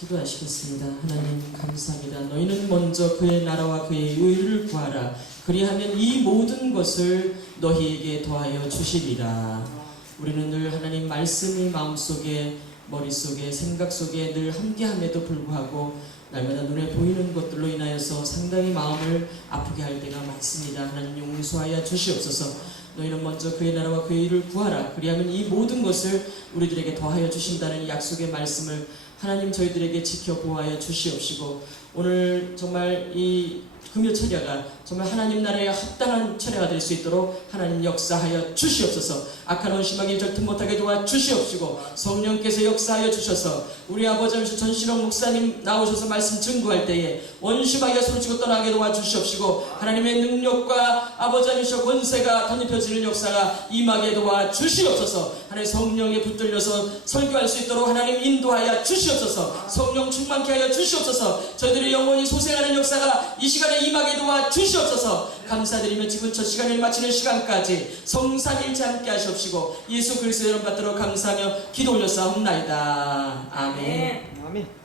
기도하시겠습니다. 하나님 감사합니다. 너희는 먼저 그의 나라와 그의 의를 구하라. 그리하면 이 모든 것을 너희에게 더하여 주시리라. 우리는 늘 하나님 말씀이 마음속에 머릿속에 생각 속에 늘 함께함에도 불구하고 날마다 눈에 보이는 것들로 인하여서 상당히 마음을 아프게 할 때가 많습니다. 하나님 용서하여 주시옵소서. 너희는 먼저 그의 나라와 그의 일을 구하라. 그리하면 이 모든 것을 우리들에게 더하여 주신다는 약속의 말씀을 하나님 저희들에게 지켜 보호하여 주시옵시고 오늘 정말 이 금요 철야가 정말 하나님 나라에 합당한 철야가 될 수 있도록 하나님 역사하여 주시옵소서. 악한 원심하게 절대 못하게 도와 주시옵시고 성령께서 역사하여 주셔서 우리 아버지 전신홍 목사님 나오셔서 말씀 증거할 때에 원심하게 소리치고 떠나게 도와 주시옵시고 하나님의 능력과 아버지 하면서 권세가 덧입혀지는 역사가 임하게 도와 주시옵소서 하나님 성령에 붙들려서 설교할 수 있도록 하나님 인도하여 주시옵소서 성령 충만케 하여 주시옵소서 저희들이 영원히 소생하는 역사가 이 시간에 임하게 도와 주시옵소서 감사드리며 지금 저 시간을 마치는 시간까지 성삼일째 함께 하시옵시고 예수 그리스도 이름 받들어 감사하며 기도 올려싸움나이다 아멘 네. 아멘.